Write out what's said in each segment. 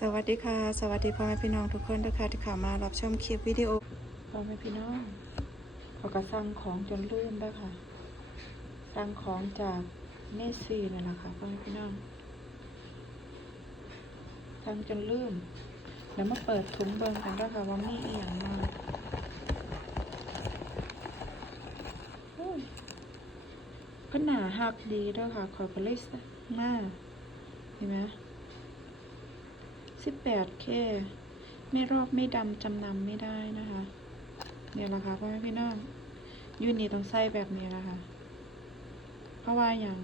สวัสดีค่ะ สวัสดีพ่อแม่พี่น้องทุกคนนะคะที่เข้ามารับชมคลิปวิดีโอพ่อแม่พี่น้องเขาก็สั่งของจนลืมแล้วค่ะสั่งของจากเมสซี่เลยนะคะพ่อแม่พี่น้องสั่งจนลืมแล้วมาเปิดถุงเบิ่งกันด้วยค่ะว่ามีอีหยังมาก็หนาหักดีด้วยค่ะขอยก็เลยสั่งมากเห็นไหม สิบแปดเคไม่รอบไม่ดำจำนำไม่ได้นะคะ เนี่ยแหละค่ะพ่อแม่พี่น้องยูนี่ต้องใส่แบบนี้นะคะเพราะว่าอย่าง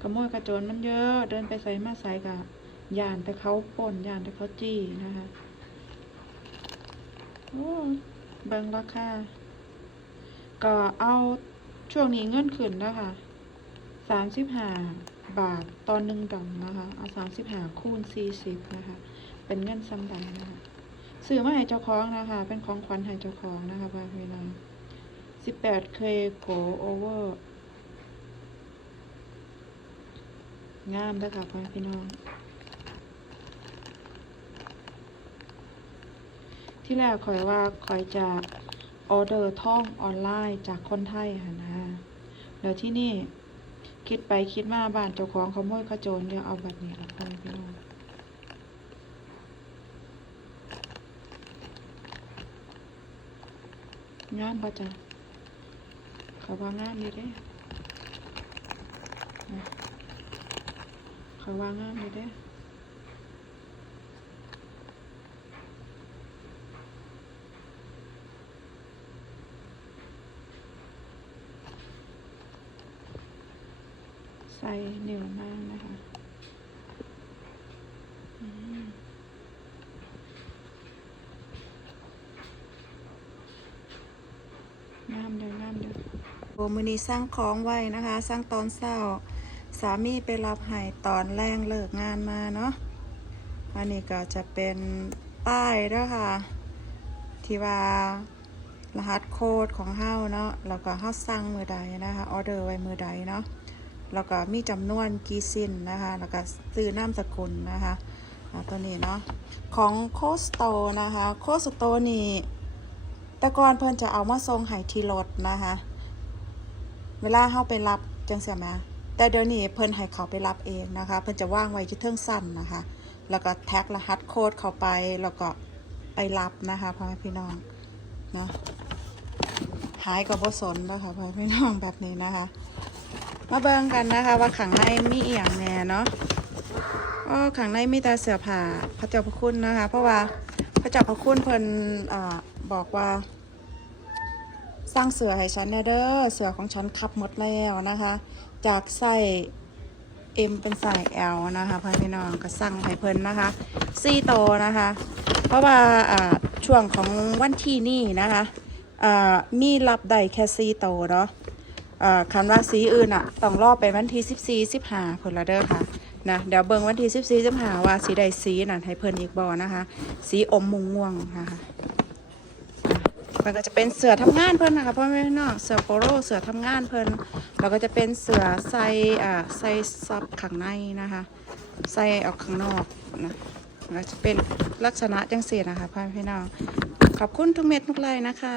ขโมยกระโจนมันเยอะ เดินไปใส่มาใส่กับยานแต่เขาป่นยานแต่เขาจี้นะคะโอ้เบิงราคาก็เอาช่วงนี้เงินขึ้นนะคะสามสิบห้าบาทตอนหนึ่งดำนะคะ เอาสามสิบห้าคูณสี่สิบนะคะ เป็นเงินซ้ำใดนะคะซื้อมาให้เจ้าของนะคะ เป็นของขวัญให้เจ้าของนะคะพ่อพี่น้องสิบแปดเคโกโอเวอร์งามเด้อค่ะพ่อพี่น้อง ที่แรกคอยว่าคอยจะออเดอร์ท่องออนไลน์จากคนไทยค่ะนะแล้วที่นี่คิดไปคิดมาบ้านเจ้าของขโมยขโจรเดี๋ยวเอาแบบนี้ละพ่อพี่น้อง งามป่ะจ๊ะเขาว่างามอยู่เด้เขาว่างามอยู่เด้ใส่เหนียวมากนะคะอืม งามเด้องามเด้อโอมือนี้สร้างของไว้นะคะ สร้างตอนเศร้า สามีไปรับให้ตอนแรงเลิกงานมาเนาะอันนี้ก็จะเป็นป้ายเด้วยค่ะที่ว่ารหัสโค้ดของเฮาเนาะแล้วก็เฮาสั่งมือใดนะคะออเดอร์ไว้มือใดเนาะแล้วก็มีจำนวนกี่สิ้นนะคะแล้วก็ซื้อนามสกุลนะคะอ่าตัวนี้เนาะของโคสโตนะคะโคสโตนี่ แต่ก่อนเพิ่นจะเอามาส่งให้ที่รถนะคะ เวลาเฮาไปรับจังเสียไหมแต่เดี๋ยวนี้เพิ่นให้เขาไปรับเองนะคะ เพิ่นจะว่างไว้ที่เทิงสั้นนะคะ แล้วก็แท็กรหัสโค้ดเข้าไปแล้วก็ไปรับนะคะพ่อแม่พี่น้องเนาะหายกับบ่สนนะคะพ่อแม่พี่น้องแบบนี้นะคะ มาเบิ่งกันนะคะ ว่าข้างในมีอียงแน่เนาะก็ข้างในมีแต่เสื้อผ้าพระเจ้าพระคุณนะคะ เพราะว่า เจ้าพระคุณเพิ่นอบอกว่า สร้างเสือให้ฉันแน่เด้อเสือของฉันขับหมดแล้วนะคะ จากไส้ M เป็นไส้ L นะคะพ่อพี่น้องก็สั่งให้เพิ่นนะคะซี่โตนะคะ เพราะว่าช่วงของวันที่นี่นะคะมีรับได้แค่ซี่โตเนาะคันว่าสีอื่นอะต้องรอไปวันที่14 15เพิ่นละเด้อค่ะ นะเดี๋ยวเบิ่งวันที่14 15ว่าสีใดสีนั่นให้เพิ่นอีกบ่นะคะ สีอมมุงม่วงนะคะมันก็จะเป็นเสือทำงานเพิ่นนะคะพ่อแม่พี่น้องเสือโปโลเสือทำงานเพิ่นแล้วก็จะเป็นเสือใส่อ่าใส่ซับข้างในนะคะใส่ออกข้างนอกนะแล้วจะเป็นลักษณะจังเสีนะคะพ่อแม่พี่น้องขอบคุณทุกเม็ดทุกไลน์นะคะ